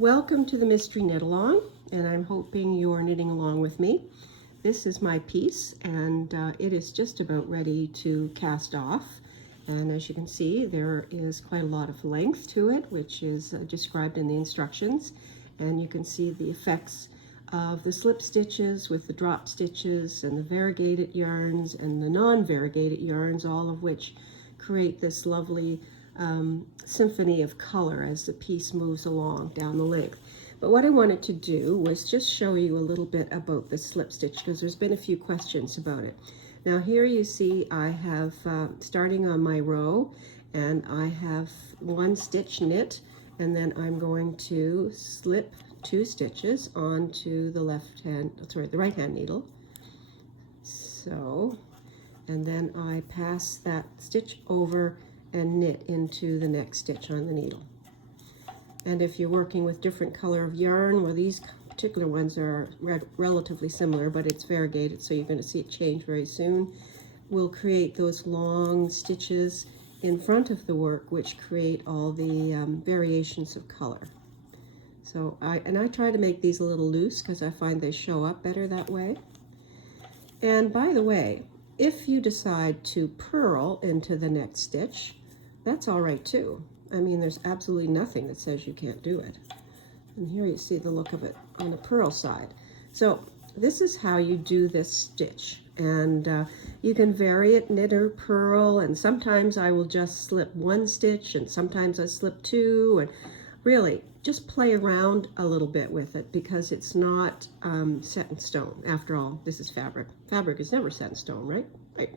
Welcome to the Mystery Knit-Along, and I'm hoping you're knitting along with me. This is my piece, and it is just about ready to cast off. And as you can see, there is quite a lot of length to it, which is described in the instructions. And you can see the effects of the slip stitches with the drop stitches and the variegated yarns and the non-variegated yarns, all of which create this lovely symphony of color as the piece moves along down the length. But what I wanted to do was just show you a little bit about the slip stitch, because there's been a few questions about it. Now here you see I have starting on my row, and I have one stitch knit, and then I'm going to slip 2 stitches onto the the right hand needle. So, and then I pass that stitch over and knit into the next stitch on the needle. And if you're working with different color of yarn, well, these particular ones are relatively similar, but it's variegated, so you're going to see it change very soon. We'll create those long stitches in front of the work, which create all the variations of color. So I try to make these a little loose because I find they show up better that way. And by the way, if you decide to purl into the next stitch, that's all right too. I mean, there's absolutely nothing that says you can't do it. And here you see the look of it on the purl side. So this is how you do this stitch. And you can vary it, knit or purl, and sometimes I will just slip 1 stitch, and sometimes I slip 2, and really just play around a little bit with it, because it's not set in stone. After all, this is fabric. Fabric is never set in stone, right? Right.